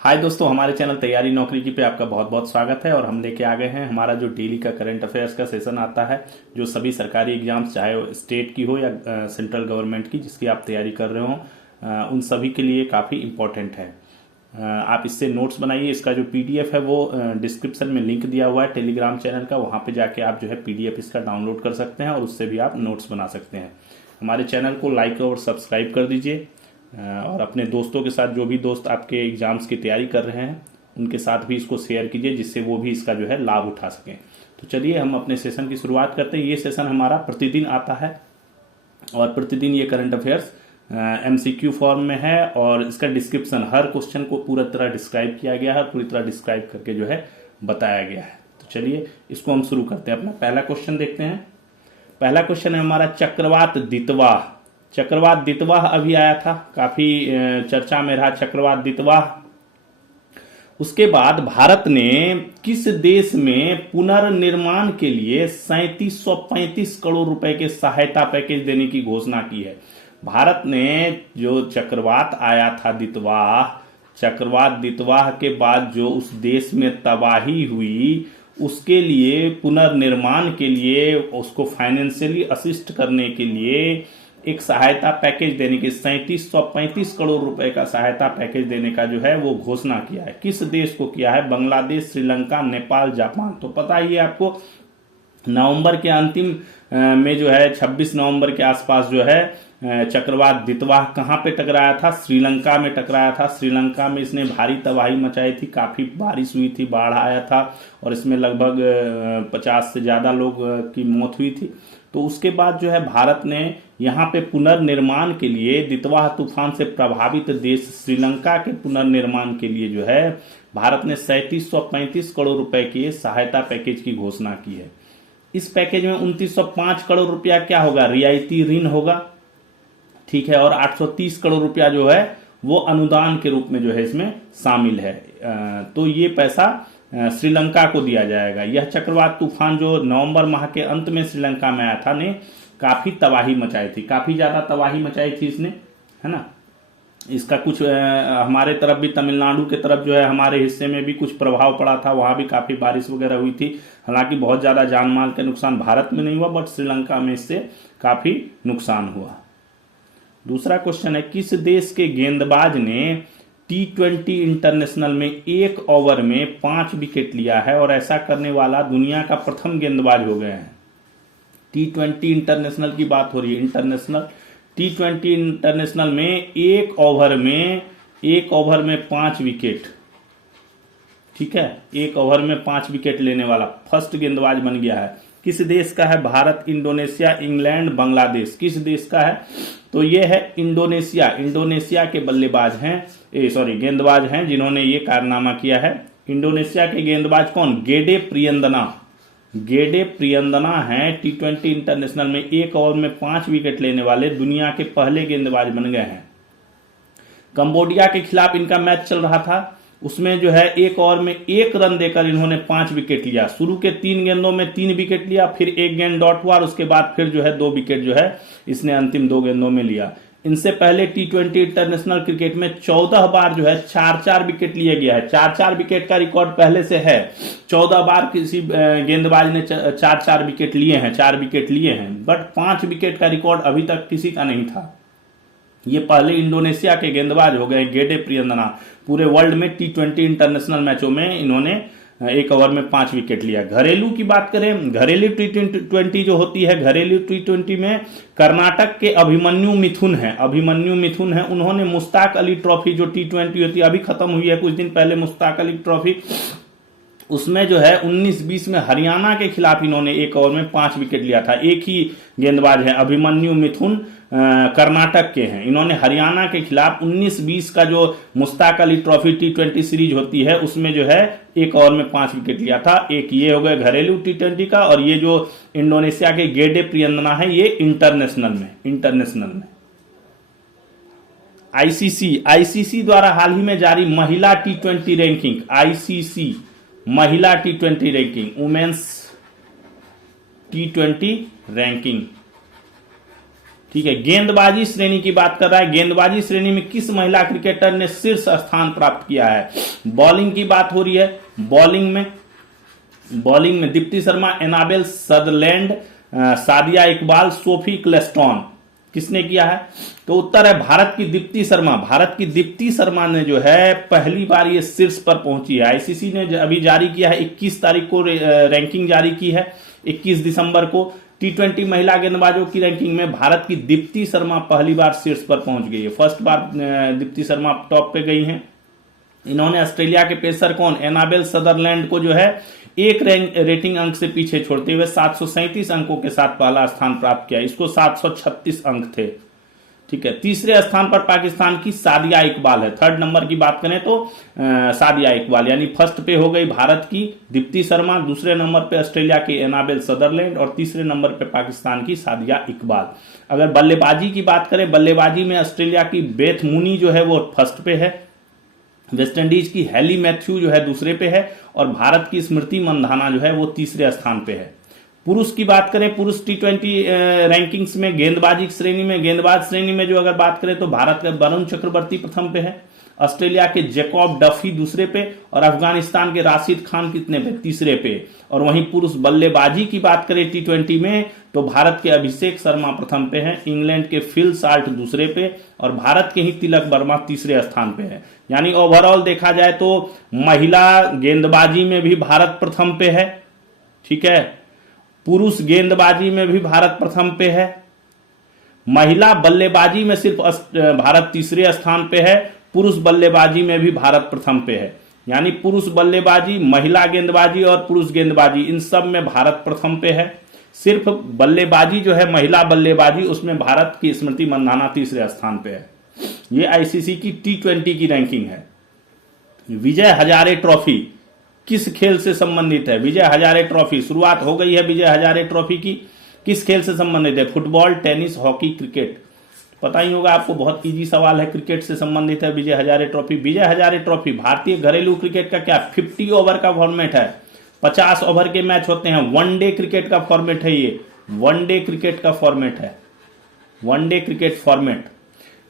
हाय दोस्तों, हमारे चैनल तैयारी नौकरी की पे आपका बहुत बहुत स्वागत है। और हम लेके आ गए हैं हमारा जो डेली का करंट अफेयर्स का सेशन आता है, जो सभी सरकारी एग्जाम्स चाहे वो स्टेट की हो या सेंट्रल गवर्नमेंट की जिसकी आप तैयारी कर रहे हो, उन सभी के लिए काफ़ी इम्पोर्टेंट है। आप इससे नोट्स बनाइए। इसका जो पीडीएफ है वो डिस्क्रिप्शन में लिंक दिया हुआ है टेलीग्राम चैनल का, वहाँ पे जाके आप जो है पीडीएफ इसका डाउनलोड कर सकते हैं और उससे भी आप नोट्स बना सकते हैं। हमारे चैनल को लाइक और सब्सक्राइब कर दीजिए और अपने दोस्तों के साथ, जो भी दोस्त आपके एग्जाम्स की तैयारी कर रहे हैं उनके साथ भी इसको शेयर कीजिए, जिससे वो भी इसका जो है लाभ उठा सकें। तो चलिए हम अपने सेशन की शुरुआत करते हैं। ये सेशन हमारा प्रतिदिन आता है और प्रतिदिन ये करंट अफेयर्स एमसीक्यू फॉर्म में है और इसका डिस्क्रिप्शन, हर क्वेश्चन को पूरा तरह डिस्क्राइब किया गया है, पूरी तरह डिस्क्राइब करके जो है बताया गया है। तो चलिए इसको हम शुरू करते हैं। अपना पहला क्वेश्चन देखते हैं। पहला क्वेश्चन है हमारा चक्रवात दितवाह। चक्रवात दितवाह अभी आया था, काफी चर्चा में रहा चक्रवात दितवाह। उसके बाद भारत ने किस देश में पुनर्निर्माण के लिए 3735 करोड़ रुपए के सहायता पैकेज देने की घोषणा की है। भारत ने जो चक्रवात आया था दितवाह, चक्रवात दितवाह के बाद जो उस देश में तबाही हुई, उसके लिए पुनर्निर्माण के लिए, उसको फाइनेंशियली असिस्ट करने के लिए एक सहायता पैकेज देने की 3735 करोड़ रुपए का सहायता पैकेज देने का जो है वो घोषणा किया है। किस देश को किया है? बांग्लादेश, श्रीलंका, नेपाल, जापान। तो पता ही है आपको, नवंबर के अंतिम में जो है 26 नवंबर के आसपास जो है चक्रवात दितवाह कहाँ पे टकराया था? श्रीलंका में टकराया था। श्रीलंका में इसने भारी तबाही मचाई थी, काफी बारिश हुई थी, बाढ़ आया था और इसमें लगभग 50 से ज्यादा लोग की मौत हुई थी। तो उसके बाद जो है भारत ने यहाँ पे पुनर्निर्माण के लिए, दितवाह तूफान से प्रभावित देश श्रीलंका के पुनर्निर्माण के लिए जो है भारत ने 3735 करोड़ रुपए की सहायता पैकेज की घोषणा की है। इस पैकेज में 2905 करोड़ रुपया क्या होगा? रियायती ऋण होगा, ठीक है, और 830 करोड़ रुपया जो है वो अनुदान के रूप में जो है इसमें शामिल है। तो ये पैसा श्रीलंका को दिया जाएगा। यह चक्रवात तूफान जो नवंबर माह के अंत में श्रीलंका में आया था ने काफी तबाही मचाई थी, काफी ज्यादा तबाही मचाई थी इसने, है ना। इसका कुछ हमारे तरफ भी, तमिलनाडु के तरफ जो है हमारे हिस्से में भी कुछ प्रभाव पड़ा था, वहां भी काफी बारिश वगैरह हुई थी। हालांकि बहुत ज्यादा जान माल का नुकसान भारत में नहीं हुआ, बट श्रीलंका में इससे काफी नुकसान हुआ। दूसरा क्वेश्चन है, किस देश के गेंदबाज ने T20 इंटरनेशनल में एक ओवर में 5 विकेट लिया है और ऐसा करने वाला दुनिया का प्रथम गेंदबाज हो गए हैं? T20 इंटरनेशनल की बात हो रही है। T20 इंटरनेशनल में एक ओवर में 5 विकेट, ठीक है, एक ओवर में 5 विकेट लेने वाला फर्स्ट गेंदबाज बन गया है। किस देश का है? Bharat, Indonesia, England, Bangladesh. किस देश का है? तो ये है इंडोनेशिया। इंडोनेशिया के बल्लेबाज हैं, गेंदबाज हैं जिन्होंने ये कारनामा किया है। इंडोनेशिया के गेंदबाज कौन? गेडे प्रियंदना। गेडे प्रियंदना हैं T20 इंटरनेशनल में एक ओवर में 5 विकेट लेने वाले दुनिया के पहले गेंदबाज बन गए हैं। कंबोडिया के खिलाफ इनका मैच चल रहा था, उसमें जो है एक ओवर में 1 रन देकर इन्होंने 5 विकेट लिया। शुरू के 3 गेंदों में 3 विकेट लिया, फिर 1 गेंद डॉट हुआ और उसके बाद फिर जो है 2 विकेट जो है इसने अंतिम 2 गेंदों में लिया। इनसे पहले T20 इंटरनेशनल क्रिकेट में 14 बार जो है 4-4 विकेट लिए गया है। 4-4 विकेट का रिकॉर्ड पहले से है। 14 बार किसी गेंदबाज ने 4-4 विकेट लिए हैं, 4 विकेट लिए हैं, बट 5 विकेट का रिकॉर्ड अभी तक किसी का नहीं था। ये पहले इंडोनेशिया के गेंदबाज हो गए, गेडे प्रियंदना। पूरे वर्ल्ड में T20 इंटरनेशनल मैचों में इन्होंने एक ओवर में 5 विकेट लिया। घरेलू की बात करें, घरेलू T20 जो होती है, घरेलू T20 में कर्नाटक के अभिमन्यु मिथुन है। उन्होंने मुश्ताक अली ट्रॉफी जो T20 होती है, अभी खत्म हुई है कुछ दिन पहले मुश्ताक अली ट्रॉफी, उसमें जो है 19-20 में हरियाणा के खिलाफ इन्होंने एक ओवर में 5 विकेट लिया था। एक ही गेंदबाज है, अभिमन्यु मिथुन, कर्नाटक के हैं। इन्होंने हरियाणा के खिलाफ 19-20 का जो Mushtaq Ali trophy T20 series होती है उसमें जो है एक ओवर में 5 विकेट लिया था। एक ये हो गए घरेलू T20 का, और ये जो इंडोनेशिया के गेडे प्रियंदना है ये इंटरनेशनल में। आईसीसी द्वारा हाल ही में जारी महिला T20 रैंकिंग, आईसीसी महिला T20 ranking, women's T20 ranking, ठीक है। गेंदबाजी श्रेणी की बात कर रहा है, गेंदबाजी श्रेणी में किस महिला क्रिकेटर ने शीर्ष स्थान प्राप्त किया है? बॉलिंग की बात हो रही है, बॉलिंग में Deepti Sharma, Annabel Sutherland, Sadia Iqbal, Sophie Ecclestone, किसने किया है? तो उत्तर है भारत की दीप्ति शर्मा। भारत की दीप्ति शर्मा ने जो है पहली बार ये शीर्ष पर पहुंची है। आईसीसी ने अभी जारी किया है, 21 तारीख को रैंकिंग जारी की है, 21 दिसंबर को। T20 महिला गेंदबाजों की रैंकिंग में भारत की दीप्ति शर्मा पहली बार शीर्ष पर पहुंच गई है। फर्स्ट बार दीप्ति शर्मा टॉप पे गई हैं। इन्होंने ऑस्ट्रेलिया के पेसर कौन एनाबेल सदरलैंड को जो है एक रेटिंग अंक से पीछे छोड़ते हुए 737 अंकों के साथ पहला स्थान प्राप्त किया। इसको 736 अंक थे। ठीक है। तीसरे स्थान पर पाकिस्तान की सादिया इकबाल है। थर्ड नंबर की बात करें तो सादिया इकबाल, यानी फर्स्ट पे हो गई भारत की दीप्ति शर्मा, दूसरे नंबर पे ऑस्ट्रेलिया की एनाबेल सदरलैंड और तीसरे नंबर पे पाकिस्तान की सादिया इकबाल। अगर बल्लेबाजी की बात करें, बल्लेबाजी में ऑस्ट्रेलिया की बेथ मूनी जो है वो फर्स्ट पे है, वेस्ट इंडीज की हैली मैथ्यू जो है दूसरे पे है और भारत की स्मृति मंधाना जो है वो तीसरे स्थान पे है। पुरुष की बात करें, पुरुष T20 रैंकिंग्स में गेंदबाजी श्रेणी में, गेंदबाज श्रेणी में जो अगर बात करें तो भारत का वरुण चक्रवर्ती प्रथम पे है, ऑस्ट्रेलिया के जैकब डफी दूसरे पे और अफगानिस्तान के राशिद खान कितने पे? तीसरे पे। और वहीं पुरुष बल्लेबाजी की बात करें T20 में तो भारत के अभिषेक शर्मा प्रथम पे हैं, इंग्लैंड के फिल साल्ट दूसरे पे और भारत के ही तिलक वर्मा तीसरे स्थान पे है। यानी ओवरऑल देखा जाए तो महिला गेंदबाजी में भी भारत प्रथम पे है। ठीक है। पुरुष गेंदबाजी में भी भारत प्रथम पे है। महिला बल्लेबाजी में सिर्फ भारत तीसरे स्थान पे है। पुरुष बल्लेबाजी में भी भारत प्रथम पे है। यानी पुरुष बल्लेबाजी, महिला गेंदबाजी और पुरुष गेंदबाजी इन सब में भारत प्रथम पे है। सिर्फ बल्लेबाजी जो है, महिला बल्लेबाजी, उसमें भारत की स्मृति मंधाना तीसरे स्थान पे है। ये आईसीसी की T20 की रैंकिंग है। विजय हजारे ट्रॉफी किस खेल से संबंधित है? विजय हजारे ट्रॉफी शुरुआत हो गई है। विजय हजारे ट्रॉफी की किस खेल से संबंधित है? Football, tennis, hockey, cricket. पता ही होगा आपको, बहुत इजी सवाल है, क्रिकेट से संबंधित है विजय हजारे ट्रॉफी। विजय हजारे ट्रॉफी भारतीय घरेलू क्रिकेट का क्या 50 ओवर का फॉर्मेट है। 50 ओवर के मैच होते हैं। वनडे क्रिकेट का फॉर्मेट है ये, वनडे क्रिकेट का फॉर्मेट है, वनडे क्रिकेट फॉर्मेट।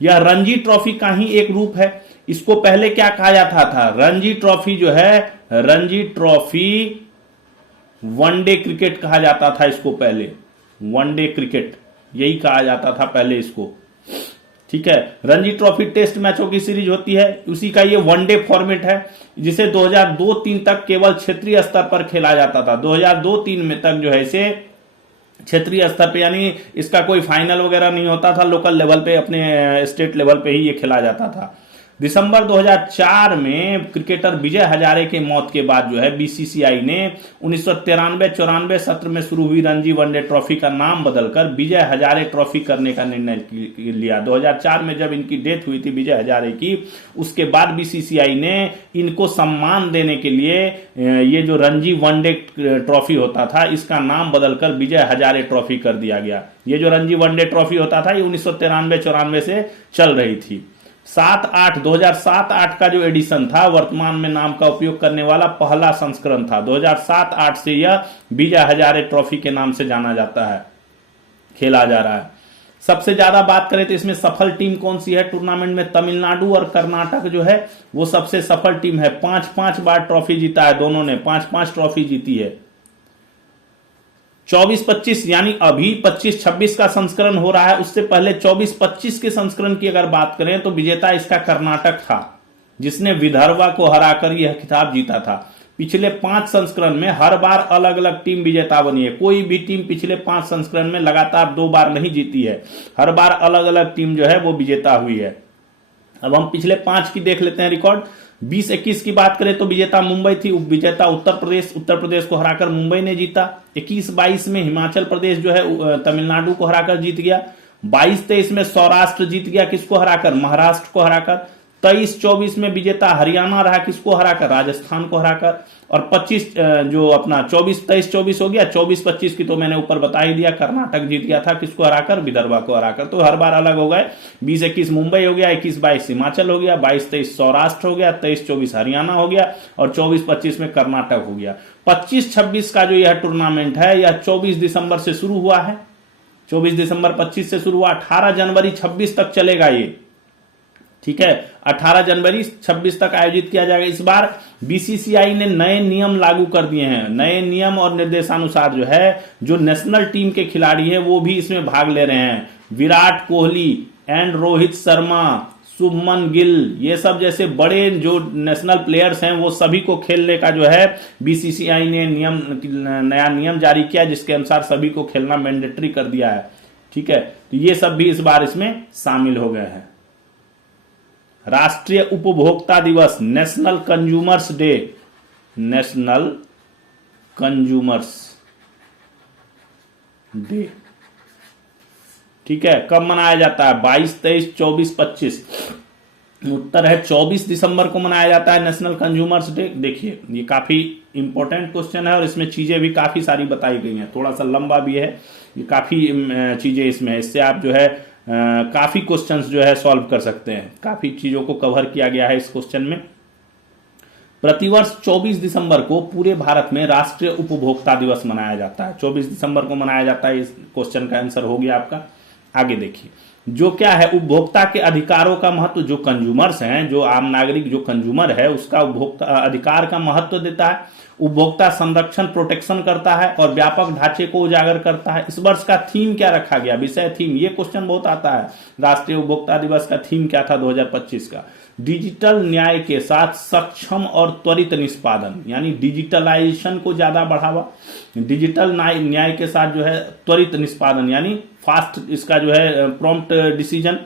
यह रणजी ट्रॉफी का ही एक रूप है। इसको पहले क्या कहा जाता था? रणजी ट्रॉफी जो है, रणजी ट्रॉफी वनडे क्रिकेट कहा जाता था इसको पहले, वनडे क्रिकेट यही कहा जाता था पहले इसको। ठीक है। रणजी ट्रॉफी टेस्ट मैचों की सीरीज होती है, उसी का ये वनडे फॉर्मेट है, जिसे 2002-03 तक केवल क्षेत्रीय स्तर पर खेला जाता था। 2002-03 में तक जो है इसे क्षेत्रीय स्तर पे, यानी इसका कोई फाइनल वगैरह नहीं होता था, लोकल लेवल पे, अपने स्टेट लेवल पे ही ये खेला जाता था। दिसंबर 2004 में क्रिकेटर विजय हजारे के मौत के बाद जो है बीसीसीआई ने 1993-94 सत्र में शुरू हुई रणजी वनडे ट्रॉफी का नाम बदलकर विजय हजारे ट्रॉफी करने का निर्णय लिया। 2004 में जब इनकी डेथ हुई थी विजय हजारे की, उसके बाद बीसीसीआई ने इनको सम्मान देने के लिए ये जो रणजी वनडे ट्रॉफी होता था इसका नाम बदलकर विजय हजारे ट्रॉफी कर दिया गया। ये जो रणजी वनडे ट्रॉफी होता था ये 1993-94 से चल रही थी। 2007-8 का जो एडिशन था, वर्तमान में नाम का उपयोग करने वाला पहला संस्करण था। 2007-8 से यह विजय हजारे ट्रॉफी के नाम से जाना जाता है, खेला जा रहा है। सबसे ज्यादा बात करें तो इसमें सफल टीम कौन सी है टूर्नामेंट में? तमिलनाडु और कर्नाटक जो है वो सबसे सफल टीम है। 5-5 बार ट्रॉफी जीता है दोनों ने, 5-5 ट्रॉफी जीती है। 24-25 यानी अभी 25-26 का संस्करण हो रहा है, उससे पहले 24-25 के संस्करण की अगर बात करें तो विजेता इसका कर्नाटक था, जिसने विदर्भा को हराकर यह खिताब जीता था। पिछले 5 संस्करण में हर बार अलग अलग टीम विजेता बनी है। कोई भी टीम पिछले 5 संस्करण में लगातार 2 बार नहीं जीती है, हर बार अलग अलग टीम जो है वो विजेता हुई है। अब हम पिछले 5 की देख लेते हैं रिकॉर्ड। 20-21 की बात करें तो विजेता मुंबई थी, उप विजेता उत्तर प्रदेश को हराकर मुंबई ने जीता। 21-22 में हिमाचल प्रदेश जो है तमिलनाडु को हराकर जीत गया। 22-23 में सौराष्ट्र जीत गया, किसको हराकर? महाराष्ट्र को हराकर। 23-24 में विजेता हरियाणा रहा, किसको हराकर? राजस्थान को हराकर। और 25 जो अपना 23-24 हो गया, 24-25 की तो मैंने ऊपर बता ही दिया, कर्नाटक जीत गया था, किसको हराकर? विदर्भा को हराकर। तो हर बार अलग हो गए। 20-21 मुंबई हो गया, 21-22 हिमाचल हो गया, 22-23 सौराष्ट्र हो गया, 23-24 हरियाणा हो गया और 24-25 में कर्नाटक हो गया। 25-26 का जो यह टूर्नामेंट है यह 24 दिसंबर से शुरू हुआ है। 24 दिसंबर 25 से शुरू हुआ, 18 जनवरी 26 तक चलेगा ये, ठीक है। 18 जनवरी 26 तक आयोजित किया जाएगा। इस बार बीसीसीआई ने नए नियम लागू कर दिए हैं। नए नियम और निर्देशानुसार जो है, जो नेशनल टीम के खिलाड़ी हैं वो भी इसमें भाग ले रहे हैं। विराट कोहली एंड रोहित शर्मा, शुभमन गिल, ये सब जैसे बड़े जो नेशनल प्लेयर्स हैं वो सभी को खेलने का जो है बीसीसीआई ने नया नियम जारी किया, जिसके अनुसार सभी को खेलना मैंडेटरी कर दिया है, ठीक है। तो ये सब भी इस बार इसमें शामिल हो गए हैं। राष्ट्रीय उपभोक्ता दिवस, national consumers day, national consumers day, ठीक है। कब मनाया जाता है? 22, 23, 24, 25। उत्तर है 24 दिसंबर को मनाया जाता है नेशनल कंज्यूमर्स डे। देखिए ये काफी इंपॉर्टेंट क्वेश्चन है और इसमें चीजें भी काफी सारी बताई गई हैं, थोड़ा सा लंबा भी है, ये काफी चीजें इसमें है। इससे आप जो है काफी क्वेश्चंस जो है सॉल्व कर सकते हैं। काफी चीजों को कवर किया गया है इस क्वेश्चन में। प्रतिवर्ष 24 दिसंबर को पूरे भारत में राष्ट्रीय उपभोक्ता दिवस मनाया जाता है। 24 दिसंबर को मनाया जाता है। इस क्वेश्चन का आंसर हो गया आपका। आगे देखिए, जो क्या है, उपभोक्ता के अधिकारों का महत्व, जो कंज्यूमर्स हैं, जो आम नागरिक जो कंज्यूमर है उसका उपभोक्ता अधिकार का महत्व देता है। उपभोक्ता संरक्षण प्रोटेक्शन करता है और व्यापक ढांचे को उजागर करता है। इस वर्ष का थीम क्या रखा गया? विषय थीम, ये क्वेश्चन बहुत आता है। राष्ट्रीय उपभोक्ता दिवस का थीम क्या था 2025 का? डिजिटल न्याय के साथ सक्षम और त्वरित निष्पादन, यानी डिजिटलाइजेशन को ज्यादा बढ़ावा, डिजिटल न्याय के साथ जो है त्वरित निष्पादन यानी फास्ट, इसका जो है प्रॉम्प्ट डिसीजन।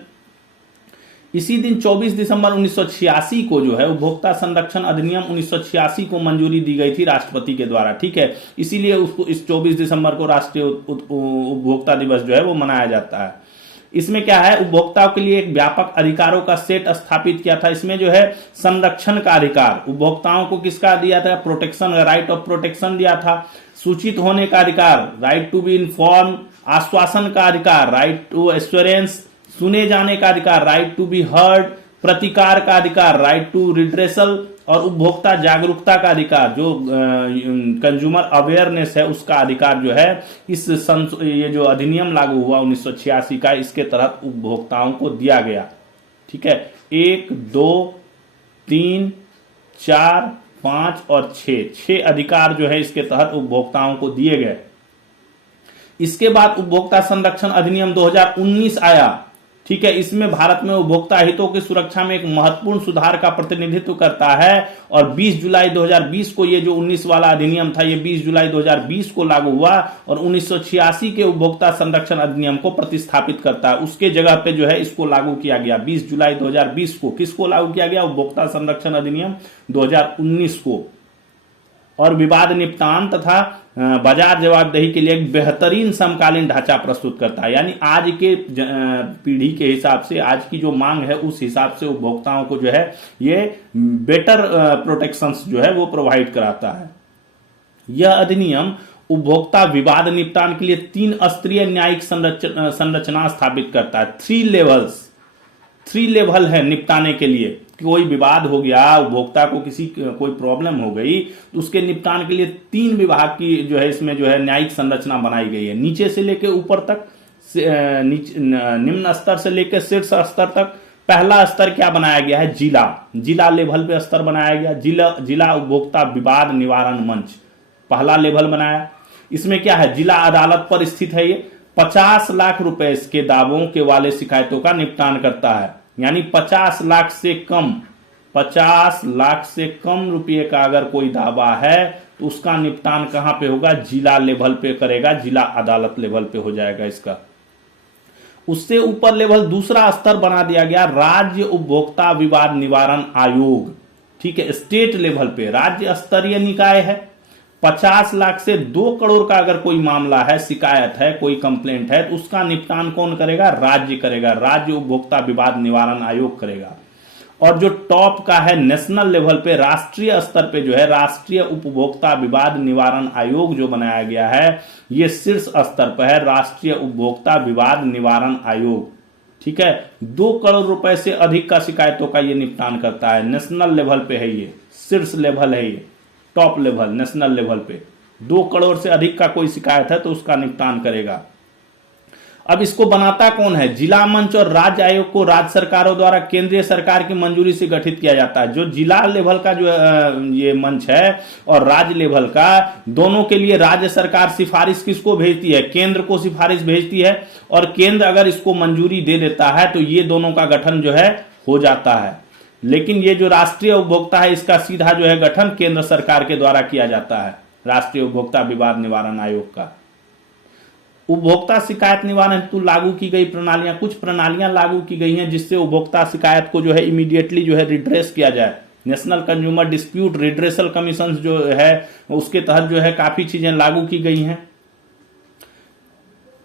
इसी दिन 24 दिसंबर 1986 को जो है उपभोक्ता संरक्षण अधिनियम 1986 को मंजूरी दी गई थी राष्ट्रपति के द्वारा, ठीक है। इसीलिए उसको इस 24 दिसंबर को राष्ट्रीय उपभोक्ता दिवस जो है वो मनाया जाता है। इसमें क्या है, उपभोक्ताओं के लिए एक व्यापक अधिकारों का सेट स्थापित किया था। इसमें जो है संरक्षण का अधिकार उपभोक्ताओं को किसका दिया था? प्रोटेक्शन, राइट ऑफ प्रोटेक्शन दिया था। सूचित होने का अधिकार, राइट टू बी इन्फॉर्म। आश्वासन का अधिकार, राइट टू एश्योरेंस। सुने जाने का अधिकार, राइट टू बी हर्ड। प्रतिकार का अधिकार, राइट टू रिड्रेसल। और उपभोक्ता जागरूकता का अधिकार, जो कंज्यूमर अवेयरनेस है उसका अधिकार जो है ये जो अधिनियम लागू हुआ 1986 का, इसके तहत उपभोक्ताओं को दिया गया, ठीक है। 1, 2, 3, 4, 5 और 6 अधिकार जो है इसके तहत उपभोक्ताओं को दिए गए। इसके बाद उपभोक्ता संरक्षण अधिनियम 2019 आया, ठीक है। इसमें भारत में उपभोक्ता हितों की सुरक्षा में एक महत्वपूर्ण सुधार का प्रतिनिधित्व करता है और 20 जुलाई 2020 को ये जो 19 वाला अधिनियम था ये 20 जुलाई 2020 को लागू हुआ और 1986 के उपभोक्ता संरक्षण अधिनियम को प्रतिस्थापित करता है। उसके जगह पे जो है इसको लागू किया गया 20 जुलाई 2020 को। किसको लागू किया गया? उपभोक्ता संरक्षण अधिनियम 2019 को। और विवाद निपटान तथा बाजार जवाबदेही के लिए एक बेहतरीन समकालीन ढांचा प्रस्तुत करता है, यानी आज के पीढ़ी के हिसाब से, आज की जो मांग है उस हिसाब से उपभोक्ताओं को जो है ये बेटर प्रोटेक्शंस जो है वो प्रोवाइड कराता है। यह अधिनियम उपभोक्ता विवाद निपटान के लिए 3 स्तरीय न्यायिक संरचना स्थापित करता है। 3 लेवल है निपटाने के लिए। कोई विवाद हो गया, उपभोक्ता को कोई प्रॉब्लम हो गई तो उसके निपटान के लिए 3 विभाग की जो है इसमें जो है न्यायिक संरचना बनाई गई है। नीचे से लेकर ऊपर तक, निम्न स्तर से लेकर शीर्ष स्तर तक। पहला स्तर क्या बनाया गया है? जिला लेवल पे स्तर बनाया गया। जिला उपभोक्ता विवाद निवारण मंच पहला लेवल बनाया। इसमें क्या है? जिला अदालत पर स्थित है ये। 50 लाख रुपए के दावों के वाले शिकायतों का निपटान करता है, यानी 50 लाख से कम रुपये का अगर कोई दावा है तो उसका निपटान कहां पे होगा? जिला लेवल पे करेगा, जिला अदालत लेवल पे हो जाएगा इसका। उससे ऊपर लेवल दूसरा स्तर बना दिया गया राज्य उपभोक्ता विवाद निवारण आयोग, ठीक है। स्टेट लेवल पे राज्य स्तरीय निकाय है। 50 लाख से 2 करोड़ का अगर कोई मामला है, शिकायत है, कोई कंप्लेंट है तो उसका निपटान कौन करेगा? राज्य करेगा, राज्य उपभोक्ता विवाद निवारण आयोग करेगा। और जो टॉप का है नेशनल लेवल पे, राष्ट्रीय स्तर पे जो है राष्ट्रीय उपभोक्ता विवाद निवारण आयोग जो बनाया गया है ये शीर्ष स्तर पर है, राष्ट्रीय उपभोक्ता विवाद निवारण आयोग, ठीक है। 2 करोड़ रुपए से अधिक का शिकायतों का ये निपटान करता है। नेशनल लेवल पे है ये, शीर्ष लेवल है ये, टॉप लेवल नेशनल लेवल पे। 2 करोड़ से अधिक का कोई शिकायत है तो उसका निपटान करेगा। अब इसको बनाता कौन है? जिला मंच और राज्य आयोग को राज्य सरकारों द्वारा केंद्रीय सरकार की मंजूरी से गठित किया जाता है। जो जिला लेवल का जो ये मंच है और राज्य लेवल का, दोनों के लिए राज्य सरकार सिफारिश किसको भेजती है? केंद्र को सिफारिश भेजती है, और केंद्र अगर इसको मंजूरी दे देता है तो ये दोनों का गठन जो है हो जाता है। लेकिन ये जो राष्ट्रीय उपभोक्ता है, इसका सीधा जो है गठन केंद्र सरकार के द्वारा किया जाता है, राष्ट्रीय उपभोक्ता विवाद निवारण आयोग का। उपभोक्ता शिकायत निवारण हेतु लागू की गई प्रणालियां, कुछ प्रणालियां लागू की गई हैं जिससे उपभोक्ता शिकायत को जो है इमीडिएटली जो है रिड्रेस किया जाए। National consumer dispute redressal commission जो है उसके तहत जो है काफी चीजें लागू की गई हैं।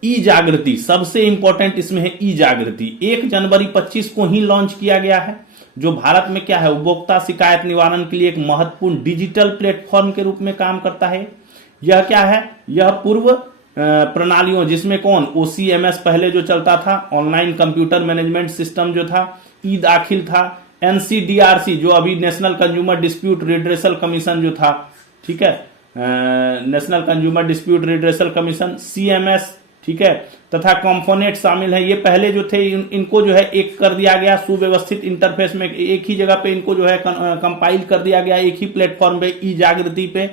ई जागृति सबसे इंपॉर्टेंट इसमें है। ई जागृति 1 जनवरी 25 को ही लॉन्च किया गया है, जो भारत में क्या है, उपभोक्ता शिकायत निवारण के लिए एक महत्वपूर्ण डिजिटल प्लेटफॉर्म के रूप में काम करता है। यह क्या है? यह पूर्व प्रणालियों, जिसमें कौन, OCMS पहले जो चलता था, ऑनलाइन कंप्यूटर मैनेजमेंट सिस्टम जो था, ई दाखिल था, NCDRC जो अभी national consumer dispute redressal commission जो था, ठीक है, national consumer dispute redressal commission CMS, ठीक है, तथा कॉम्पोनेंट शामिल है। ये पहले जो थे इनको जो है एक कर दिया गया, सुव्यवस्थित इंटरफेस में एक ही जगह पे इनको जो है कंपाइल कर दिया गया, एक ही प्लेटफॉर्म पे, ई जागृति पे।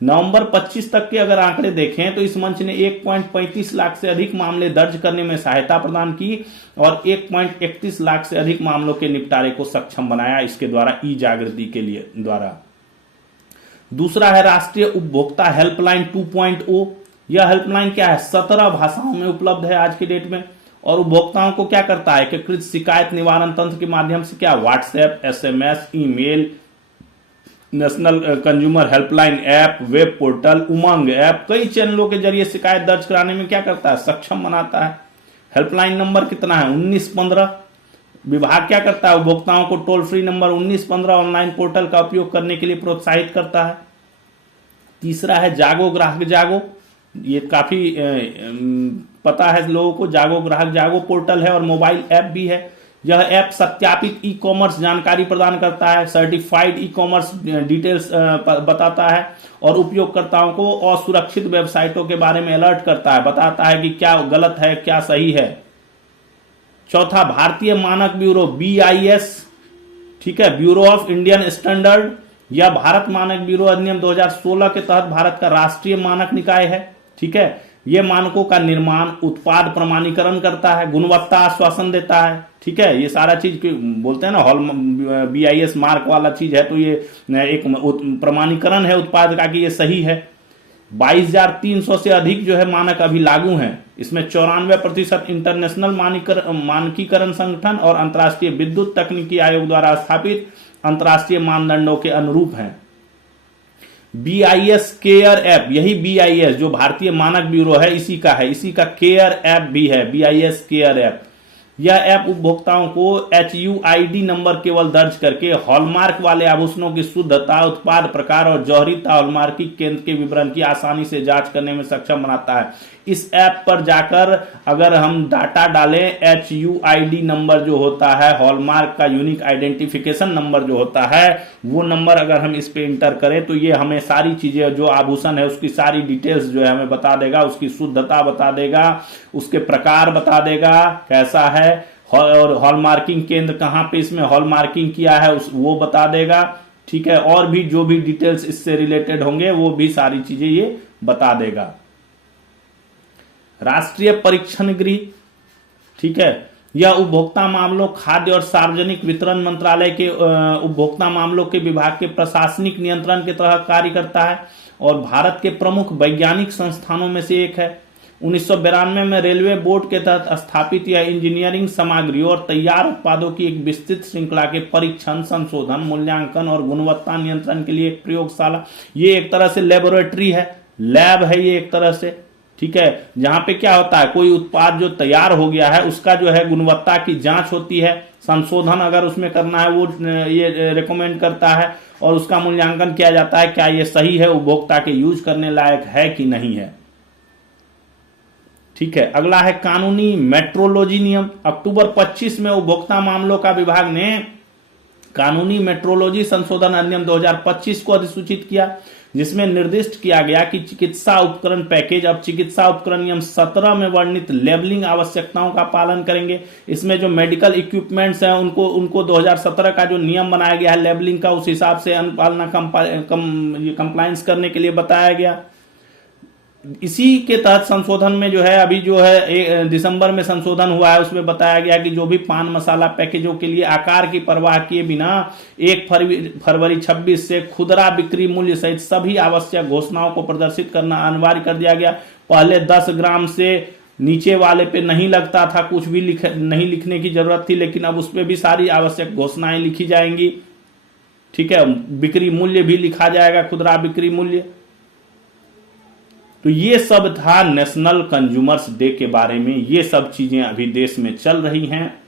नवंबर 25 तक के अगर आंकड़े देखें तो इस मंच ने 1.35 लाख से अधिक मामले दर्ज करने में सहायता प्रदान की और 1.31 लाख से अधिक मामलों के निपटारे को सक्षम बनाया इसके द्वारा, ई जागृति के लिए द्वारा। दूसरा है राष्ट्रीय उपभोक्ता हेल्पलाइन 2.0। यह हेल्पलाइन क्या है? 17 भाषाओं में उपलब्ध है आज के डेट में, और उपभोक्ताओं को क्या करता है? एकीकृत शिकायत निवारण तंत्र के माध्यम से क्या, WhatsApp, SMS, email, national consumer helpline app, web portal, UMANG app, कई चैनलों के जरिए शिकायत दर्ज कराने में क्या करता है? सक्षम बनाता है। हेल्पलाइन नंबर कितना है? 1915। विभाग क्या करता है? उपभोक्ताओं को toll free number 1915 online portal का उपयोग करने के लिए प्रोत्साहित करता है। तीसरा है जागो ग्राहक जागो। ये काफी पता है लोगों को, जागो ग्राहक जागो पोर्टल है और मोबाइल ऐप भी है। यह ऐप सत्यापित ई कॉमर्स जानकारी प्रदान करता है, सर्टिफाइड ई कॉमर्स डिटेल्स बताता है और उपयोगकर्ताओं को असुरक्षित वेबसाइटों के बारे में अलर्ट करता है, बताता है कि क्या गलत है क्या सही है। चौथा भारतीय मानक ब्यूरो BIS, ठीक है, ब्यूरो ऑफ इंडियन स्टैंडर्ड। यह भारत मानक ब्यूरो अधिनियम 2016 के तहत भारत का राष्ट्रीय मानक निकाय है, ठीक है। यह मानकों का निर्माण, उत्पाद प्रमाणीकरण करता है, गुणवत्ता आश्वासन देता है, ठीक है। ये सारा चीज बोलते हैं ना, हॉल BIS मार्क वाला चीज है, तो ये एक प्रमाणीकरण है उत्पाद का कि ये सही है। 22,300 से अधिक जो है मानक अभी लागू हैं। इसमें 94% इंटरनेशनल मानकीकरण संगठन और अंतर्राष्ट्रीय विद्युत तकनीकी आयोग द्वारा स्थापित अंतर्राष्ट्रीय मानदंडों के अनुरूप हैं। BIS केयर ऐप, यही BIS जो भारतीय मानक ब्यूरो है इसी का है, इसी का केयर ऐप भी है, BIS केयर ऐप। यह ऐप उपभोक्ताओं को HUID नंबर केवल दर्ज करके हॉलमार्क वाले आभूषणों की शुद्धता, उत्पाद प्रकार और जौहरीता, हॉलमार्की केंद्र के विवरण की आसानी से जांच करने में सक्षम बनाता है। इस ऐप पर जाकर अगर हम डाटा डालें, HUID नंबर जो होता है, हॉलमार्क का यूनिक आइडेंटिफिकेशन नंबर जो होता है, वो नंबर अगर हम इस पे इंटर करें तो ये हमें सारी चीजें, जो आभूषण है उसकी सारी डिटेल्स जो है हमें बता देगा, उसकी शुद्धता बता देगा, उसके प्रकार बता देगा कैसा है, और हॉलमार्किंग केंद्र कहां पे इसमें हॉलमार्किंग किया है वो बता देगा, ठीक है। और भी जो भी डिटेल्स इससे रिलेटेड होंगे वो भी सारी चीजें ये बता देगा। राष्ट्रीय परीक्षण गृह, ठीक है, यह उपभोक्ता मामलों, खाद्य और सार्वजनिक वितरण मंत्रालय के उपभोक्ता मामलों के विभाग के प्रशासनिक नियंत्रण के तहत कार्य करता है और भारत के प्रमुख वैज्ञानिक संस्थानों में से एक है। 1992 में रेलवे बोर्ड के तहत स्थापित यह इंजीनियरिंग सामग्रियों और तैयार उत्पादों की एक विस्तृत श्रृंखला के परीक्षण, संशोधन, मूल्यांकन और गुणवत्ता नियंत्रण के लिए एक प्रयोगशाला, ये एक तरह से लेबोरेटरी है, लैब है ये एक तरह से, ठीक है। जहां पे क्या होता है, कोई उत्पाद जो तैयार हो गया है उसका जो है गुणवत्ता की जांच होती है, संशोधन अगर उसमें करना है वो ये रेकमेंड करता है और उसका मूल्यांकन किया जाता है, क्या ये सही है, उपभोक्ता के यूज करने लायक है कि नहीं है, ठीक है। अगला है कानूनी मेट्रोलॉजी नियम। अक्टूबर 25 में उपभोक्ता मामलों का विभाग ने कानूनी मेट्रोलॉजी संशोधन अधिनियम 2025 को अधिसूचित किया, जिसमें निर्दिष्ट किया गया कि चिकित्सा उपकरण पैकेज, अब चिकित्सा उपकरण नियम 17 में वर्णित लेबलिंग आवश्यकताओं का पालन करेंगे। इसमें जो मेडिकल इक्विपमेंट्स हैं उनको 2017 का जो नियम बनाया गया है लेबलिंग का, उस हिसाब से अनुपालना कंप्लायंस करने के लिए बताया गया। इसी के तहत संशोधन में जो है अभी जो है दिसंबर में संशोधन हुआ है, उसमें बताया गया कि जो भी पान मसाला पैकेजों के लिए आकार की परवाह किए बिना 1 फरवरी 26 से खुदरा बिक्री मूल्य सहित सभी आवश्यक घोषणाओं को प्रदर्शित करना अनिवार्य कर दिया गया। पहले 10 ग्राम से नीचे वाले पे नहीं लगता था, कुछ भी नहीं लिखने की जरूरत थी, लेकिन अब उस पर भी सारी आवश्यक घोषणाएं लिखी जाएंगी। ठीक है, बिक्री मूल्य भी लिखा जाएगा, खुदरा बिक्री मूल्य। तो ये सब था नेशनल कंज्यूमर्स डे के बारे में। ये सब चीजें अभी देश में चल रही हैं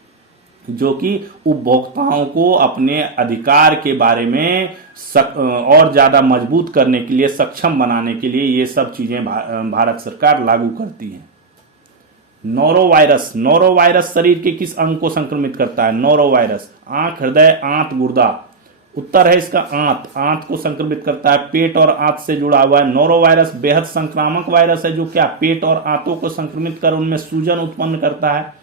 जो कि उपभोक्ताओं को अपने अधिकार के बारे में और ज्यादा मजबूत करने के लिए, सक्षम बनाने के लिए ये सब चीजें भारत सरकार लागू करती है। नोरोवायरस शरीर के किस अंग को संक्रमित करता है? नोरोवायरस आंख, हृदय, आंत, गुर्दा। उत्तर है इसका आंत को संक्रमित करता है, पेट और आंत से जुड़ा हुआ है। नोरोवायरस बेहद संक्रामक वायरस है जो क्या पेट और आंतों को संक्रमित कर उनमें सूजन उत्पन्न करता है।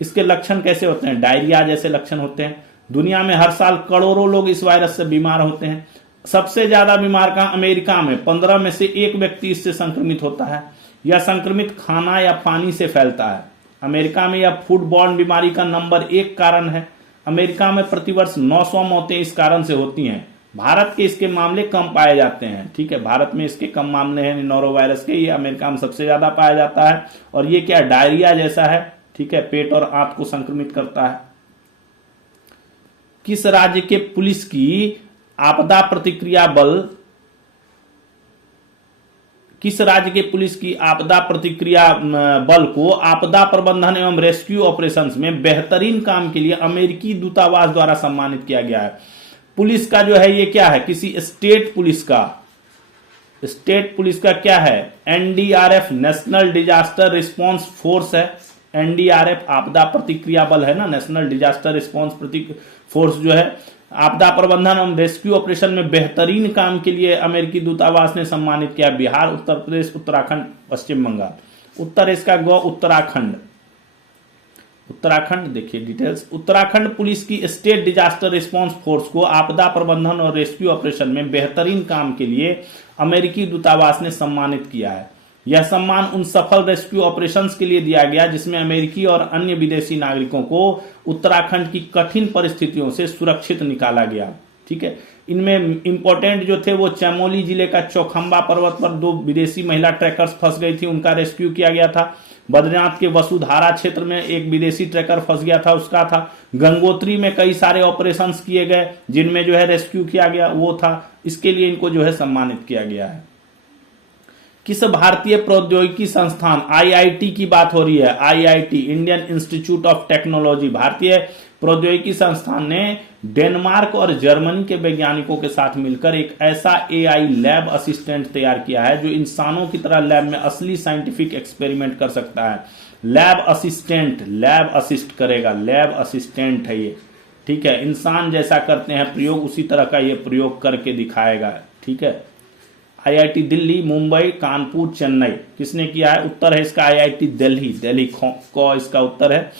इसके लक्षण कैसे होते हैं? डायरिया जैसे लक्षण होते हैं। दुनिया में हर साल करोड़ों लोग इस वायरस से बीमार होते हैं। सबसे ज्यादा बीमार का अमेरिका में 15 में से 1 व्यक्ति इससे संक्रमित होता है। यह संक्रमित खाना या पानी से फैलता है। अमेरिका में यह फूड बॉर्न बीमारी का नंबर 1 कारण है। अमेरिका में प्रतिवर्ष 900 मौतें इस कारण से होती हैं। भारत के इसके मामले कम पाए जाते हैं। ठीक है, भारत में इसके कम मामले हैं नोरोवायरस के, ये अमेरिका में सबसे ज्यादा पाया जाता है। और ये क्या डायरिया जैसा है, ठीक है, पेट और आंत को संक्रमित करता है। किस राज्य के पुलिस की आपदा प्रतिक्रिया बल को आपदा प्रबंधन एवं रेस्क्यू ऑपरेशंस में बेहतरीन काम के लिए अमेरिकी दूतावास द्वारा सम्मानित किया गया है? पुलिस का जो है ये क्या है? किसी स्टेट पुलिस का क्या है? NDRF, national disaster response force है। एनडीआरएफ आपदा प्रतिक्रिया बल है ना, नेशनल डिजास्टर रिस्पांस फोर्स जो है आपदा प्रबंधन एवं रेस्क्यू ऑपरेशन में बेहतरीन काम के लिए अमेरिकी दूतावास ने सम्मानित किया। बिहार, उत्तर प्रदेश, उत्तराखंड, पश्चिम बंगाल। उत्तर इसका उत्तराखंड देखिए डिटेल्स। उत्तराखंड पुलिस की स्टेट डिजास्टर रिस्पांस फोर्स को आपदा प्रबंधन और रेस्क्यू ऑपरेशन में बेहतरीन काम के लिए अमेरिकी दूतावास ने सम्मानित किया है। यह सम्मान उन सफल रेस्क्यू ऑपरेशंस के लिए दिया गया जिसमें अमेरिकी और अन्य विदेशी नागरिकों को उत्तराखंड की कठिन परिस्थितियों से सुरक्षित निकाला गया। ठीक है, इनमें इंपॉर्टेंट जो थे वो चमोली जिले का चौखंबा पर्वत पर 2 विदेशी महिला ट्रैकर्स फंस गई थी, उनका रेस्क्यू किया गया था। बद्रीनाथ के वसुधारा क्षेत्र में एक विदेशी ट्रैकर फंस गया था, उसका था। गंगोत्री में कई सारे ऑपरेशंस किए गए जिनमें जो है रेस्क्यू किया गया, वो था। इसके लिए इनको जो है सम्मानित किया गया है। किस भारतीय प्रौद्योगिकी संस्थान, आईआईटी की बात हो रही है, IIT Indian institute of technology, भारतीय प्रौद्योगिकी संस्थान ने डेनमार्क और जर्मनी के वैज्ञानिकों के साथ मिलकर एक ऐसा एआई लैब असिस्टेंट तैयार किया है जो इंसानों की तरह लैब में असली साइंटिफिक एक्सपेरिमेंट कर सकता है। लैब असिस्ट करेगा, लैब असिस्टेंट है ये। ठीक है, इंसान जैसा करते हैं प्रयोग उसी तरह का ये प्रयोग करके दिखाएगा। ठीक है, आईआईटी दिल्ली, मुंबई, कानपुर, चेन्नई, किसने किया है? उत्तर है इसका आईआईटी दिल्ली को इसका उत्तर है।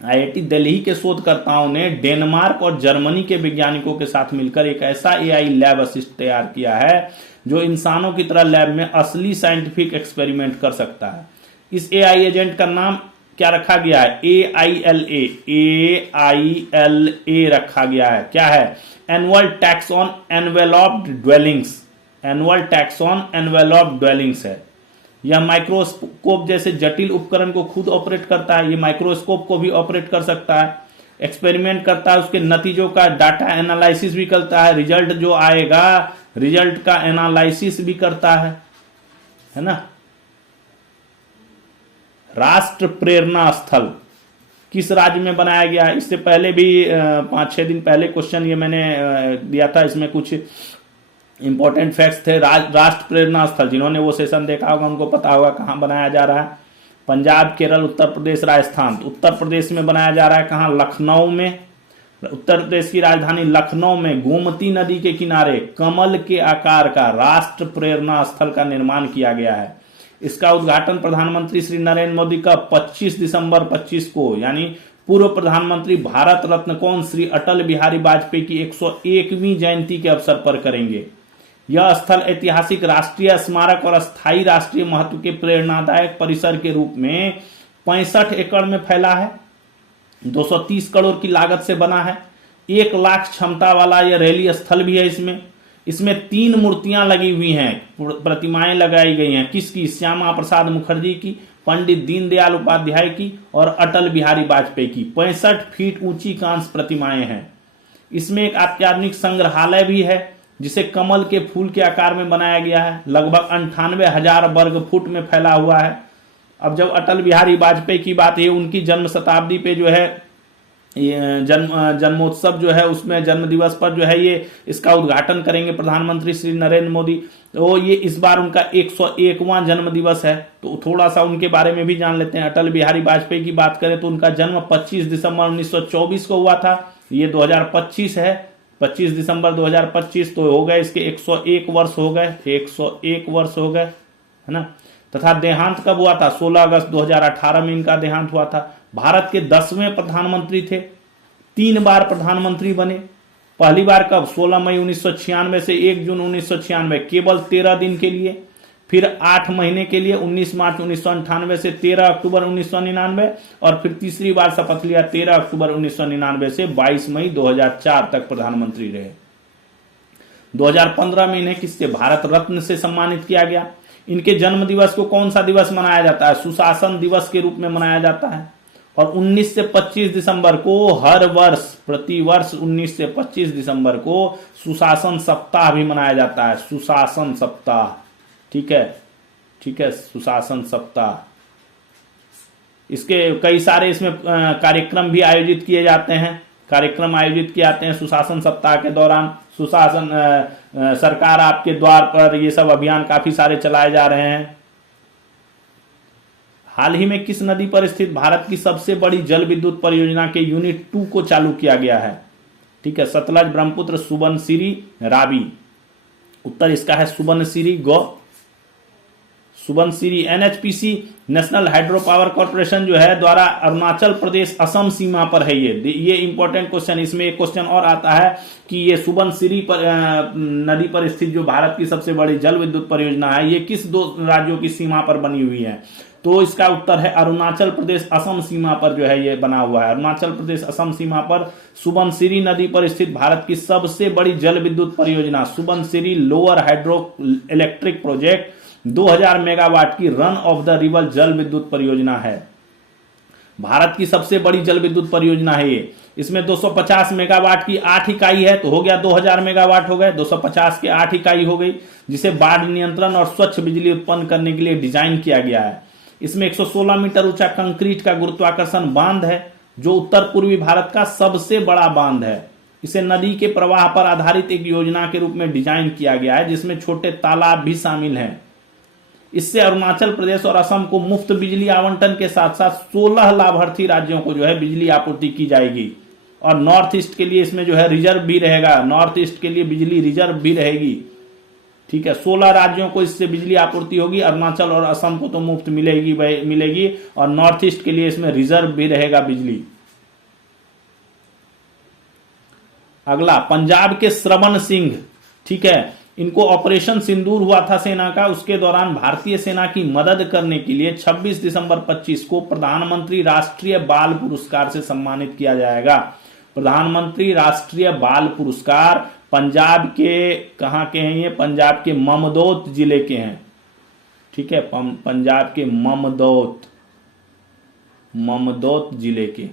आईआईटी दिल्ली के शोधकर्ताओं ने डेनमार्क और जर्मनी के वैज्ञानिकों के साथ मिलकर एक ऐसा एआई लैब असिस्ट तैयार किया है जो इंसानों की तरह लैब में असली साइंटिफिक एक्सपेरिमेंट कर सकता है। इस एआई एजेंट का नाम क्या रखा गया है? AILA रखा गया है। क्या है? Annual tax on enveloped dwellings है। यह माइक्रोस्कोप जैसे जटिल उपकरण को खुद ऑपरेट करता है। ये माइक्रोस्कोप को भी ऑपरेट कर सकता है, एक्सपेरिमेंट करता है, उसके नतीजों का डाटा एनालिसिस भी करता है, रिजल्ट जो आएगा रिजल्ट का एनालिसिस भी करता है ना। राष्ट्र प्रेरणा स्थल किस राज्य में बनाया गया है? इससे पहले भी 5-6 दिन पहले क्वेश्चन ये मैंने दिया था, इसमें कुछ इंपॉर्टेंट फैक्ट्स थे। राष्ट्र प्रेरणा स्थल, जिन्होंने वो सेशन देखा होगा उनको पता होगा कहां बनाया जा रहा है। पंजाब, केरल, उत्तर प्रदेश, राजस्थान। उत्तर प्रदेश में बनाया जा रहा है कहां? लखनऊ में। उत्तर प्रदेश की राजधानी लखनऊ में गोमती नदी के किनारे कमल के आकार का राष्ट्र प्रेरणा स्थल का निर्माण किया गया है। इसका उद्घाटन प्रधानमंत्री श्री नरेंद्र मोदी का 25 दिसंबर 25 को, यानी पूर्व प्रधानमंत्री भारत रत्न कौन, श्री अटल बिहारी वाजपेयी की 101वीं जयंती के अवसर पर करेंगे। यह स्थल ऐतिहासिक राष्ट्रीय स्मारक और स्थायी राष्ट्रीय महत्व के प्रेरणादायक परिसर के रूप में 65 एकड़ में फैला है। 230 करोड़ की लागत से बना है। 1 लाख क्षमता वाला यह रैली स्थल भी है। इसमें 3 मूर्तियां लगी हुई हैं, प्रतिमाएं लगाई गई हैं। किसकी? श्यामा प्रसाद मुखर्जी की, पंडित दीनदयाल उपाध्याय की और अटल बिहारी वाजपेयी की। 65 फीट ऊंची कांस्य प्रतिमाएं हैं। इसमें एक अत्याधुनिक संग्रहालय भी है जिसे कमल के फूल के आकार में बनाया गया है। लगभग 98,000 वर्ग फुट में फैला हुआ है। अब जब अटल बिहारी वाजपेयी की बात है, उनकी जन्म शताब्दी पे जो है जन्मोत्सव जो है, उसमें जन्म दिवस पर जो है ये इसका उद्घाटन करेंगे प्रधानमंत्री श्री नरेंद्र मोदी। तो ये इस बार उनका 101वां जन्म दिवस है। तो थोड़ा सा उनके बारे में भी जान लेते हैं। अटल बिहारी वाजपेयी की बात करें तो उनका जन्म 25 दिसंबर 1924 को हुआ था। ये 2025 है, 25 दिसंबर 2025। तो हो गए इसके 101 वर्ष हो गए, 101 वर्ष हो गए, है ना। तथा देहांत कब हुआ था? 16 अगस्त 2018 में इनका देहांत हुआ था। भारत के 10वें प्रधानमंत्री थे। 3 बार प्रधानमंत्री बने। पहली बार कब? 16 मई 1996 से 1 जून 1996, केवल 13 दिन के लिए। फिर 8 महीने के लिए 19 मार्च 1998 से 13 अक्टूबर 1999, और फिर तीसरी बार शपथ लिया 13 अक्टूबर 1999 से 22 मई 2004 तक प्रधानमंत्री रहे। 2015 में इन्हें किससे? भारत रत्न से सम्मानित किया गया। इनके जन्म दिवस को कौन सा दिवस मनाया जाता है? सुशासन दिवस के रूप में मनाया जाता है। और 19 से 25 दिसंबर को हर वर्ष, प्रति वर्ष 19 से 25 दिसंबर को सुशासन सप्ताह भी मनाया जाता है। सुशासन सप्ताह, ठीक है, ठीक है, सुशासन सप्ताह। इसके कई सारे इसमें कार्यक्रम भी आयोजित किए जाते हैं। कार्यक्रम आयोजित किए जाते हैं सुशासन सप्ताह के दौरान। सुशासन सरकार आपके द्वार पर, ये सब अभियान काफी सारे चलाए जा रहे हैं। हाल ही में किस नदी पर स्थित भारत की सबसे बड़ी जल विद्युत परियोजना के यूनिट 2 को चालू किया गया है? ठीक है, सतलज, ब्रह्मपुत्र, सुबनसिरी, रावी। उत्तर इसका है Subansiri. Subansiri. NHPC national hydro power corporation जो है द्वारा अरुणाचल प्रदेश असम सीमा पर है। ये इंपॉर्टेंट क्वेश्चन। इसमें एक क्वेश्चन और आता है कि ये सुबनसिरी पर नदी पर स्थित जो भारत की सबसे बड़ी जल विद्युत परियोजना है, ये किस 2 राज्यों की सीमा पर बनी हुई है? तो इसका उत्तर है अरुणाचल प्रदेश असम सीमा पर जो है ये बना हुआ है। अरुणाचल प्रदेश असम सीमा पर सुबनसिरी नदी पर स्थित भारत की सबसे बड़ी जल विद्युत परियोजना Subansiri lower hydro electric project 2000 megawatt की रन ऑफ द रिवर जल विद्युत परियोजना है। भारत की सबसे बड़ी जल विद्युत परियोजना है ये। इसमें 250 मेगावाट की 8 इकाई है, तो हो गया 2000 मेगावाट हो गए। 250 के 8 इकाई हो गई, जिसे बाढ़ नियंत्रण और स्वच्छ बिजली उत्पन्न करने के लिए डिजाइन किया गया है। इसमें 116 मीटर ऊंचा कंक्रीट का गुरुत्वाकर्षण बांध है, जो उत्तर पूर्वी भारत का सबसे बड़ा बांध है। इसे नदी के प्रवाह पर आधारित एक योजना के रूप में डिजाइन किया गया है, जिसमें छोटे तालाब भी शामिल हैं। इससे अरुणाचल प्रदेश और असम को मुफ्त बिजली आवंटन के साथ साथ 16 लाभार्थी राज्यों को जो है बिजली आपूर्ति की जाएगी। और नॉर्थ ईस्ट के लिए इसमें जो है रिजर्व भी रहेगा। नॉर्थ ईस्ट के लिए बिजली रिजर्व भी रहेगी। ठीक है, 16 राज्यों को इससे बिजली आपूर्ति होगी। अरुणाचल और असम को तो मुफ्त मिलेगी और नॉर्थ ईस्ट के लिए इसमें रिजर्व भी रहेगा बिजली। अगला, पंजाब के श्रवण सिंह, ठीक है, इनको ऑपरेशन सिंदूर हुआ था सेना का। उसके दौरान भारतीय सेना की मदद करने के लिए 26 दिसंबर 25 को प्रधानमंत्री राष्ट्रीय बाल पुरस्कार से सम्मानित किया जाएगा। प्रधानमंत्री राष्ट्रीय बाल पुरस्कार पंजाब के कहां के हैं? ये पंजाब के ममदोत जिले के हैं। ठीक है, पंजाब के ममदोत जिले के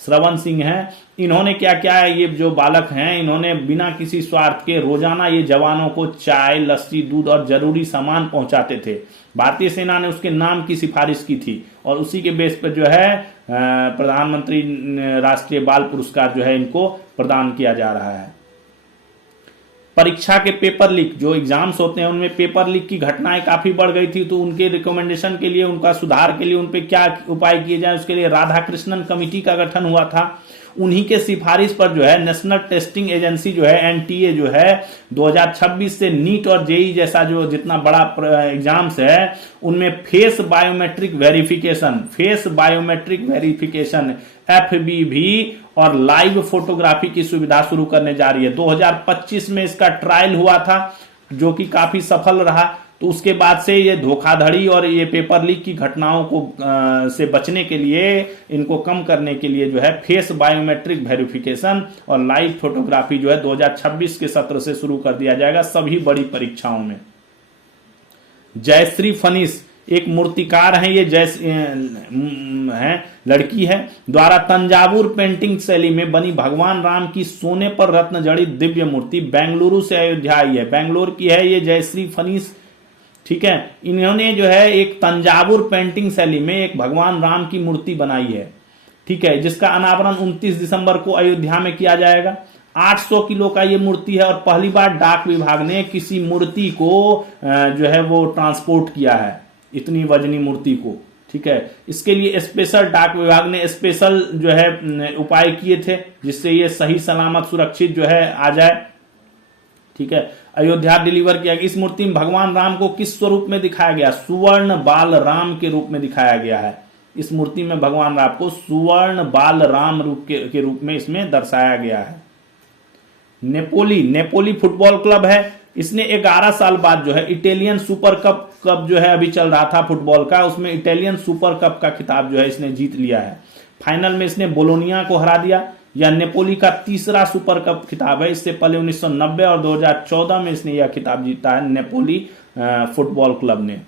श्रवण सिंह हैं। इन्होंने क्या क्या है, ये जो बालक हैं, इन्होंने बिना किसी स्वार्थ के रोजाना ये जवानों को चाय, लस्सी, दूध और जरूरी सामान पहुंचाते थे। भारतीय सेना ने उसके नाम की सिफारिश की थी और उसी के बेस पर जो है प्रधानमंत्री राष्ट्रीय बाल पुरस्कार जो है इनको प्रदान किया जा रहा है। परीक्षा के पेपर लीक, जो एग्जाम्स होते हैं उनमें पेपर लीक की घटनाएं काफी बढ़ गई थी, तो उनके रिकमेंडेशन के लिए, उनका सुधार के लिए उन पे क्या उपाय किए जाए, उसके लिए राधाकृष्णन कमेटी का गठन हुआ था। उन्हीं के सिफारिश पर जो है नेशनल टेस्टिंग एजेंसी जो है एनटीए जो है 2026 से नीट और जेई जैसा जो जितना बड़ा एग्जाम्स है उनमें फेस बायोमेट्रिक वेरिफिकेशन FBV और लाइव फोटोग्राफी की सुविधा शुरू करने जा रही है। 2025 में इसका ट्रायल हुआ था जो कि काफी सफल रहा। तो उसके बाद से ये धोखाधड़ी और ये पेपर लीक की घटनाओं को से बचने के लिए, इनको कम करने के लिए जो है फेस बायोमेट्रिक वेरिफिकेशन और लाइव फोटोग्राफी जो है 2026 के सत्र से शुरू कर दिया जाएगा सभी बड़ी परीक्षाओं में। जयश्री फनीस एक मूर्तिकार है, ये है लड़की है, द्वारा तंजावुर पेंटिंग शैली में बनी भगवान राम की सोने पर रत्न जड़ित दिव्य मूर्ति बेंगलुरु से अयोध्या आई है। बेंगलोर की है ये जयश्री फनीस, ठीक है। इन्होंने जो है एक तंजावुर पेंटिंग शैली में एक भगवान राम की मूर्ति बनाई है, ठीक है, जिसका अनावरण 29 दिसंबर को अयोध्या में किया जाएगा। 800 किलो का ये मूर्ति है और पहली बार डाक विभाग ने किसी मूर्ति को जो है वो ट्रांसपोर्ट किया है, इतनी वजनी मूर्ति को, ठीक है। इसके लिए स्पेशल डाक विभाग ने स्पेशल जो है उपाय किए थे जिससे ये सही सलामत सुरक्षित जो है आ जाए, ठीक है। अयोध्या डिलीवर किया गया। इस मूर्ति में भगवान राम को किस स्वरूप में दिखाया गया? सुवर्ण बाल राम के रूप में दिखाया गया है। इस मूर्ति में भगवान राम को सुवर्ण बाल राम रूप के रूप में इसमें दर्शाया गया है। नेपोली फुटबॉल क्लब है, इसने 11 साल बाद जो है इटालियन सुपर कप जो है अभी चल रहा था फुटबॉल का, उसमें इटालियन सुपर कप का खिताब जो है इसने जीत लिया है। फाइनल में इसने बोलोनिया को हरा दिया। यह नेपोली का तीसरा सुपर कप खिताब है। इससे पहले 1990 और 2014 में इसने यह खिताब जीता है नेपोली फुटबॉल क्लब ने।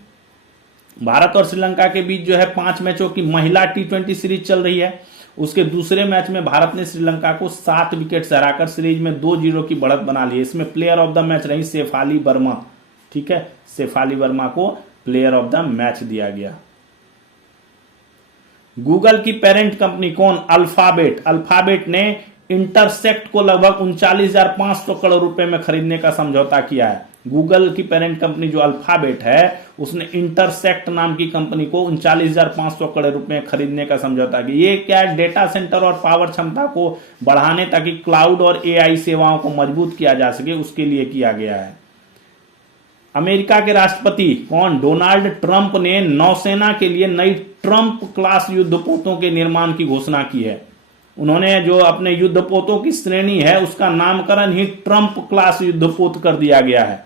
भारत और श्रीलंका के बीच जो है 5 मैचों की महिला T20 सीरीज चल रही है। उसके दूसरे मैच में भारत ने श्रीलंका को 7 विकेट से हराकर सीरीज में 2-0 की बढ़त बना ली। इसमें प्लेयर ऑफ द मैच रही शेफाली वर्मा, ठीक है, शेफाली वर्मा को प्लेयर ऑफ द मैच दिया गया। गूगल की पेरेंट कंपनी कौन? अल्फाबेट ने इंटरसेक्ट को लगभग 39,500 करोड़ रुपए में खरीदने का समझौता किया है। गूगल की पेरेंट कंपनी जो अल्फाबेट है उसने इंटरसेक्ट नाम की कंपनी को 39,500 करोड़ रुपए में खरीदने का समझौता किया। ये क्या है? डेटा सेंटर और पावर क्षमता को बढ़ाने ताकि क्लाउड और AI सेवाओं को मजबूत किया जा सके, उसके लिए किया गया है। अमेरिका के राष्ट्रपति कौन? डोनाल्ड ट्रंप ने नौसेना के लिए नई ट्रंप क्लास युद्धपोतों के निर्माण की घोषणा की है। उन्होंने जो अपने युद्धपोतों की श्रेणी है उसका नामकरण ही ट्रंप क्लास युद्धपोत कर दिया गया है।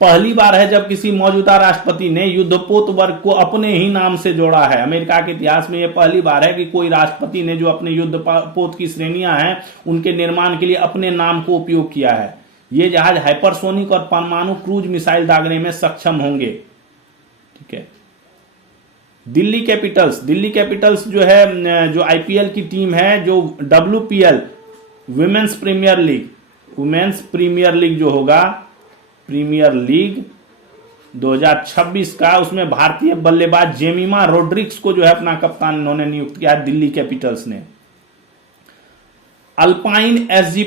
पहली बार है जब किसी मौजूदा राष्ट्रपति ने युद्धपोत वर्ग को अपने ही नाम से जोड़ा है। अमेरिका के इतिहास में यह पहली बार है कि कोई राष्ट्रपति ने जो अपने युद्धपोत की श्रेणियां हैं उनके निर्माण के लिए अपने नाम को उपयोग किया है। ये जहाज हाइपरसोनिक और परमाणु क्रूज मिसाइल दागने में सक्षम होंगे, ठीक है। दिल्ली कैपिटल्स जो है जो IPL की टीम है, जो WPL वुमेन्स प्रीमियर लीग जो होगा, प्रीमियर लीग 2026 का, उसमें भारतीय बल्लेबाज जेमिमा रोड्रिग्स को जो है अपना कप्तान इन्होंने नियुक्त किया है दिल्ली कैपिटल्स ने। अल्पाइन SG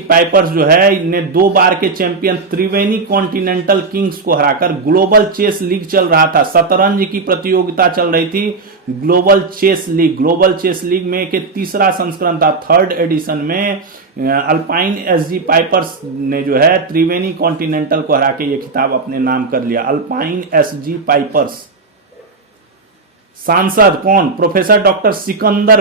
पाइपर्स जो है ने 2 बार के चैंपियन त्रिवेणी कॉन्टिनेंटल किंग्स को हराकर ग्लोबल चेस लीग चल रहा था, शतरंज की प्रतियोगिता चल रही थी, ग्लोबल चेस लीग में के तीसरा संस्करण था, 3rd एडिशन में अल्पाइन SG पाइपर्स ने जो है त्रिवेणी कॉन्टिनेंटल को हरा के ये खिताब अपने नाम कर लिया, अल्पाइन SG पाइपर्स। सांसद कौन? प्रोफेसर डॉक्टर सिकंदर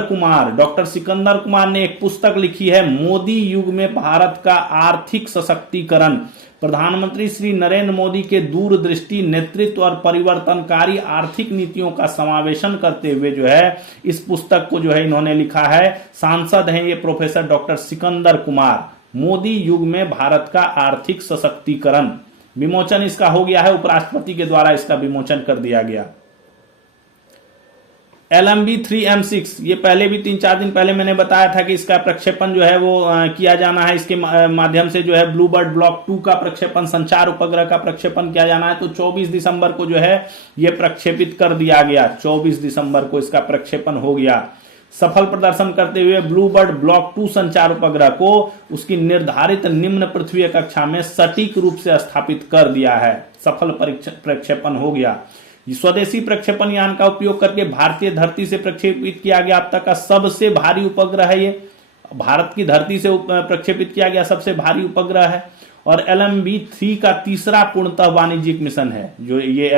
कुमार ने एक पुस्तक लिखी है, मोदी युग में भारत का आर्थिक सशक्तिकरण। प्रधानमंत्री श्री नरेंद्र मोदी के दूरदृष्टि नेतृत्व और परिवर्तनकारी आर्थिक नीतियों का समावेशन करते हुए जो है इस पुस्तक को जो है इन्होंने लिखा है। सांसद हैं ये प्रोफेसर डॉक्टर सिकंदर कुमार। मोदी युग में भारत का आर्थिक सशक्तिकरण, विमोचन इसका हो गया है, उपराष्ट्रपति के द्वारा इसका विमोचन कर दिया गया। LMB 3M6 ये पहले भी 3-4 दिन पहले मैंने बताया था कि इसका प्रक्षेपण जो है वो किया जाना है। इसके माध्यम से जो है ब्लूबर्ड ब्लॉक 2 का प्रक्षेपण, संचार उपग्रह का प्रक्षेपण किया जाना है। तो 24 दिसंबर को जो है ये प्रक्षेपित कर दिया गया, 24 दिसंबर को इसका प्रक्षेपण हो गया। सफल प्रदर्शन करते हुए ब्लूबर्ड ब्लॉक 2 संचार उपग्रह को उसकी निर्धारित निम्न पृथ्वी कक्षा में सटीक रूप से स्थापित कर दिया है, सफल प्रक्षेपण हो गया। स्वदेशी प्रक्षेपण यान का उपयोग करके भारतीय धरती से प्रक्षेपित किया गया अब तक का सबसे भारी उपग्रह है। ये भारत की धरती से प्रक्षेपित किया गया सबसे भारी उपग्रह है। और LMB-3 का तीसरा पूर्णतः वाणिज्यिक मिशन है। जो ये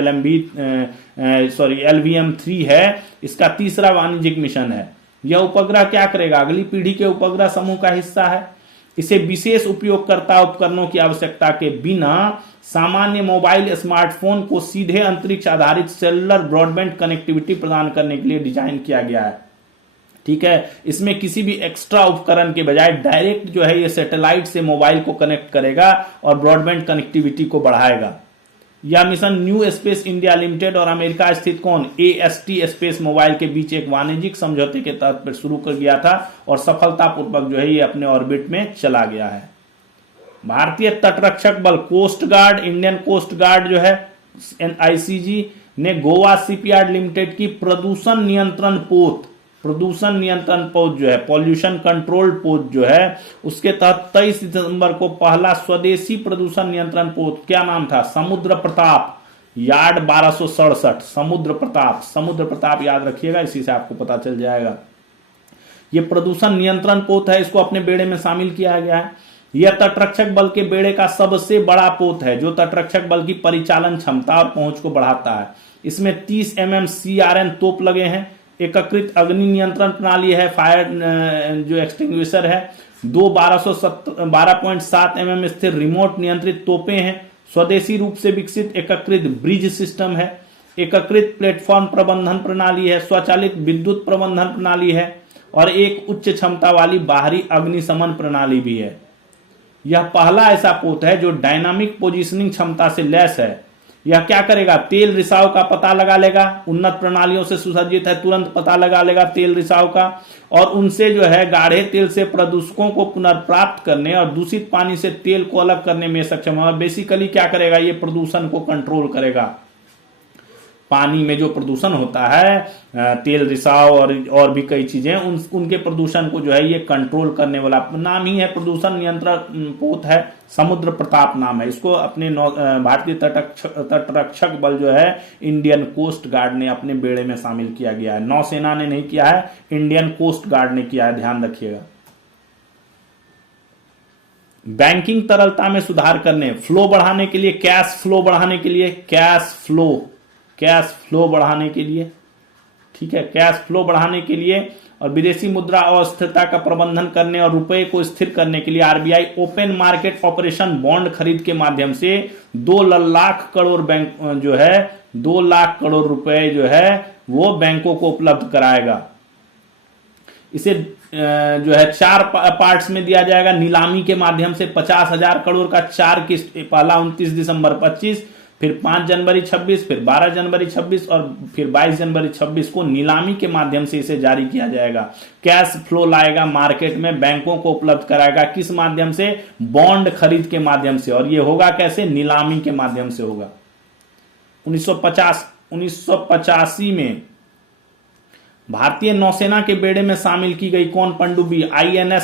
LVM-3 है, इसका तीसरा वाणिज्यिक मिशन है। यह उपग्रह क्या करेगा? अगली पीढ़ी के उपग्रह समूह का हिस्सा है। इसे विशेष उपयोगकर्ता उपकरणों की आवश्यकता के बिना सामान्य मोबाइल स्मार्टफोन को सीधे अंतरिक्ष आधारित सेलुलर ब्रॉडबैंड कनेक्टिविटी प्रदान करने के लिए डिजाइन किया गया है। ठीक है, इसमें किसी भी एक्स्ट्रा उपकरण के बजाय डायरेक्ट जो है ये सैटेलाइट से मोबाइल को कनेक्ट करेगा और ब्रॉडबैंड कनेक्टिविटी को बढ़ाएगा। यह mission new space India limited और अमेरिका स्थित कौन AST स्पेस मोबाइल के बीच एक वाणिज्यिक समझौते के तहत शुरू कर गया था और सफलतापूर्वक जो है ये अपने ऑर्बिट में चला गया है। भारतीय तटरक्षक बल coast guard, Indian coast guard जो है ICG ने गोवा शिपयार्ड लिमिटेड की प्रदूषण नियंत्रण पोत जो है पॉल्यूशन कंट्रोल पोत जो है उसके तहत 23 दिसंबर को पहला स्वदेशी प्रदूषण नियंत्रण पोत, क्या नाम था? समुद्र प्रताप, यार्ड 1267। समुद्र प्रताप याद रखिएगा, इसी से आपको पता चल जाएगा। यह प्रदूषण नियंत्रण पोत है, इसको अपने बेड़े में शामिल किया गया है। यह तटरक्षक बल के बेड़े का सबसे बड़ा पोत है जो तटरक्षक बल की परिचालन क्षमता और पहुंच को बढ़ाता है। इसमें 30 mm CRN तोप लगे हैं। एकीकृत अग्नि नियंत्रण प्रणाली है, फायर जो एक्सटिंग्विशर है। 12.7 mm स्थिर रिमोट नियंत्रित तोपें हैं। स्वदेशी रूप से विकसित एकीकृत ब्रिज सिस्टम है। एकीकृत प्लेटफॉर्म प्रबंधन प्रणाली है। स्वचालित विद्युत प्रबंधन प्रणाली है और एक उच्च क्षमता वाली बाहरी अग्निशमन प्रणाली भी है। यह पहला ऐसा पोत है जो डायनामिक पोजीशनिंग क्षमता से लैस है। यह क्या करेगा? तेल रिसाव का पता लगा लेगा। उन्नत प्रणालियों से सुसज्जित है, तुरंत पता लगा लेगा तेल रिसाव का और उनसे जो है गाढ़े तेल से प्रदूषकों को पुनर्प्राप्त करने और दूषित पानी से तेल को अलग करने में सक्षम है। बेसिकली क्या करेगा? ये प्रदूषण को कंट्रोल करेगा। पानी में जो प्रदूषण होता है, तेल रिसाव और भी कई चीजें, उनके प्रदूषण को जो है ये कंट्रोल करने वाला नाम ही है, प्रदूषण नियंत्रण पोत है। समुद्र प्रताप नाम है। इसको अपने भारतीय तटरक्षक बल जो है इंडियन कोस्ट गार्ड ने अपने बेड़े में शामिल किया गया है। नौसेना ने नहीं किया है, इंडियन कोस्ट गार्ड ने किया है, ध्यान रखिएगा। बैंकिंग तरलता में सुधार करने, फ्लो बढ़ाने के लिए, कैश फ्लो बढ़ाने के लिए, कैश फ्लो बढ़ाने के लिए, ठीक है, कैश फ्लो बढ़ाने के लिए और विदेशी मुद्रा अस्थिरता का प्रबंधन करने और रुपए को स्थिर करने के लिए RBI open market operation bond खरीद के माध्यम से 2 लाख करोड़ बैंक जो है 2 लाख करोड़ रुपए जो है वो बैंकों को उपलब्ध कराएगा। इसे जो है 4 पार्ट्स में दिया जाएगा। नीलामी के माध्यम से 50,000 करोड़ का 4 किस्त, पहला 29 दिसंबर 25, फिर 5 जनवरी 26, फिर 12 जनवरी 26 और फिर 22 जनवरी 26 को नीलामी के माध्यम से इसे जारी किया जाएगा। कैश फ्लो लाएगा मार्केट में, बैंकों को उपलब्ध कराएगा। किस माध्यम से? बॉन्ड खरीद के माध्यम से। और ये होगा कैसे? नीलामी के माध्यम से होगा। 1985 में भारतीय नौसेना के बेड़े में शामिल की गई कौन पनडुब्बी? INS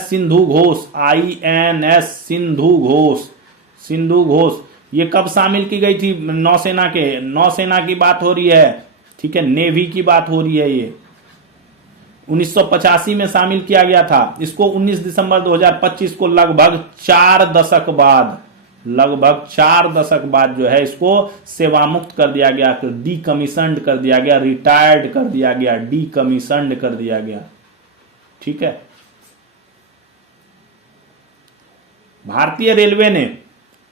सिंधु घोष। ये कब शामिल की गई थी? नौसेना की बात हो रही है, ठीक है, नेवी की बात हो रही है। ये 1985 में शामिल किया गया था। इसको 19 दिसंबर 2025 को लगभग 4 दशक बाद जो है इसको सेवामुक्त कर दिया गया, डीकमीशन्ड कर दिया गया, रिटायर्ड कर दिया गया, डीकमीशन्ड कर दिया गया। ठीक है। भारतीय रेलवे ने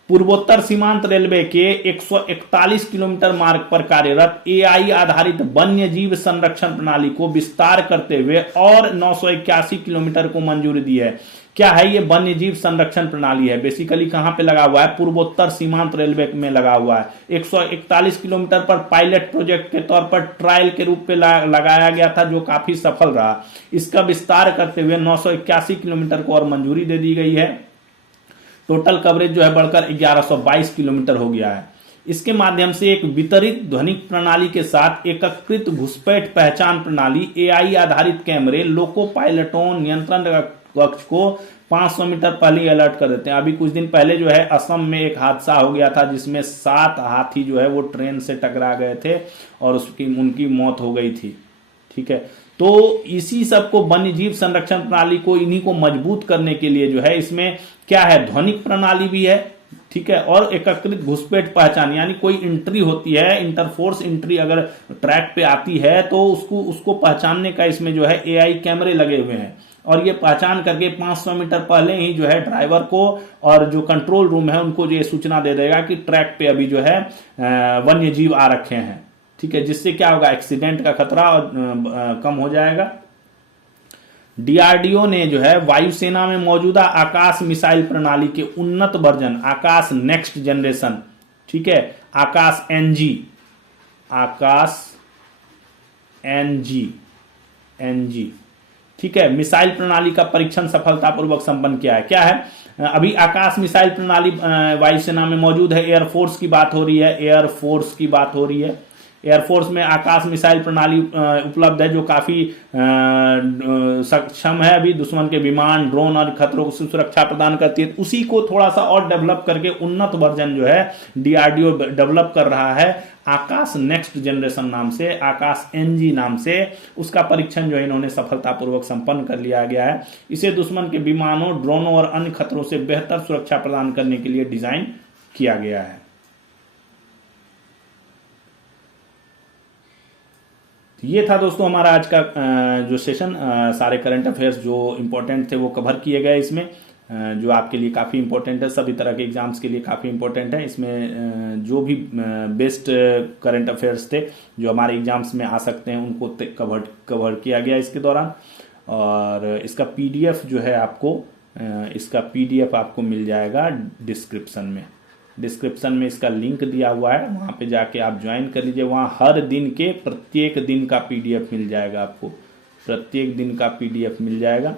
पूर्वोत्तर सीमांत रेलवे के 141 किलोमीटर मार्ग पर कार्यरत AI आधारित वन्य जीव संरक्षण प्रणाली को विस्तार करते हुए और 981 किलोमीटर को मंजूरी दी है। क्या है ये वन्य जीव संरक्षण प्रणाली? है बेसिकली कहां पे लगा हुआ है? पूर्वोत्तर सीमांत रेलवे में लगा हुआ है। 141 किलोमीटर पर पायलट प्रोजेक्ट के तौर पर ट्रायल के रूप में लगाया गया था, जो काफी सफल रहा। इसका विस्तार करते हुए 981 किलोमीटर को और मंजूरी दे दी गई है। टोटल कवरेज जो है बढ़कर 1122 किलोमीटर हो गया है। इसके माध्यम से एक वितरित ध्वनिक प्रणाली के साथ एकीकृत घुसपैठ पहचान प्रणाली, AI आधारित कैमरे, लोको पायलटों, नियंत्रण कक्ष को 500 मीटर पहले ही अलर्ट कर देते हैं। अभी कुछ दिन पहले जो है असम में एक हादसा हो गया था जिसमें 7 हाथी जो है वो ट्रेन से टकरा गए थे और उनकी मौत हो गई थी। ठीक है, तो इसी सब को वन्य जीव संरक्षण प्रणाली को इन्हीं को मजबूत करने के लिए जो है इसमें क्या है, ध्वनिक प्रणाली भी है। ठीक है, और एकीकृत घुसपैठ पहचान, यानी कोई एंट्री होती है, इंटरफोर्स एंट्री अगर ट्रैक पे आती है तो उसको पहचानने का इसमें जो है एआई कैमरे लगे हुए हैं और ये पहचान करके 500 मीटर पहले ही जो है ड्राइवर को और जो कंट्रोल रूम है उनको ये सूचना दे देगा कि ट्रैक पे अभी जो है वन्य जीव आ रखे हैं। ठीक है, जिससे क्या होगा, एक्सीडेंट का खतरा और कम हो जाएगा। डीआरडीओ ने जो है वायुसेना में मौजूदा आकाश मिसाइल प्रणाली के उन्नत वर्जन आकाश नेक्स्ट जनरेशन, ठीक है, आकाश एनजी, ठीक है, मिसाइल प्रणाली का परीक्षण सफलतापूर्वक संपन्न किया है। क्या है, अभी आकाश मिसाइल प्रणाली वायुसेना में मौजूद है। एयरफोर्स की बात हो रही है, एयरफोर्स में आकाश मिसाइल प्रणाली उपलब्ध है जो काफी सक्षम है, अभी दुश्मन के विमान, ड्रोन और खतरों को सुरक्षा प्रदान करती है। उसी को थोड़ा सा और डेवलप करके उन्नत वर्जन जो है डीआरडीओ डेवलप कर रहा है आकाश नेक्स्ट जनरेशन नाम से, आकाश एनजी नाम से। उसका परीक्षण जो है इन्होंने सफलतापूर्वक संपन्न कर लिया गया है। इसे दुश्मन के विमानों, ड्रोनों और अन्य खतरों से बेहतर सुरक्षा प्रदान करने के लिए डिजाइन किया गया है। ये था दोस्तों हमारा आज का जो सेशन, सारे करंट अफेयर्स जो इंपॉर्टेंट थे वो कवर किए गए इसमें, जो आपके लिए काफ़ी इंपॉर्टेंट है, सभी तरह के एग्जाम्स के लिए काफ़ी इंपॉर्टेंट है। इसमें जो भी बेस्ट करंट अफेयर्स थे जो हमारे एग्जाम्स में आ सकते हैं उनको कवर किया गया इसके दौरान। और इसका पीडीएफ जो है आपको मिल जाएगा डिस्क्रिप्शन में इसका लिंक दिया हुआ है, वहाँ पे जाके आप ज्वाइन कर लीजिए। वहाँ हर दिन के प्रत्येक दिन का पीडीएफ मिल जाएगा आपको, प्रत्येक दिन का पीडीएफ मिल जाएगा।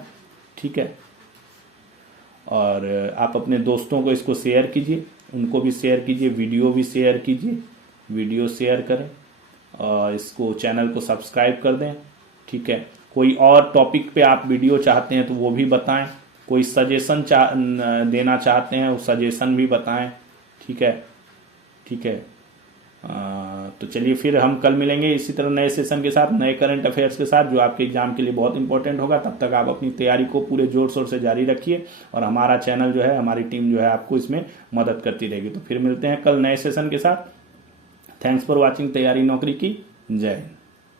ठीक है, और आप अपने दोस्तों को इसको शेयर कीजिए, उनको भी शेयर कीजिए, वीडियो भी शेयर कीजिए, वीडियो शेयर करें और इसको चैनल को सब्सक्राइब कर दें। ठीक है, कोई और टॉपिक पे आप वीडियो चाहते हैं तो वो भी बताएं, कोई सजेशन देना चाहते हैं वो सजेशन भी बताएं। ठीक है, तो चलिए फिर हम कल मिलेंगे इसी तरह नए सेशन के साथ, नए करंट अफेयर्स के साथ जो आपके एग्जाम के लिए बहुत इंपॉर्टेंट होगा। तब तक आप अपनी तैयारी को पूरे जोर शोर से जारी रखिए और हमारा चैनल जो है, हमारी टीम जो है आपको इसमें मदद करती रहेगी। तो फिर मिलते हैं कल नए सेशन के साथ। थैंक्स फॉर वॉचिंग तैयारी नौकरी की। जय हिंद।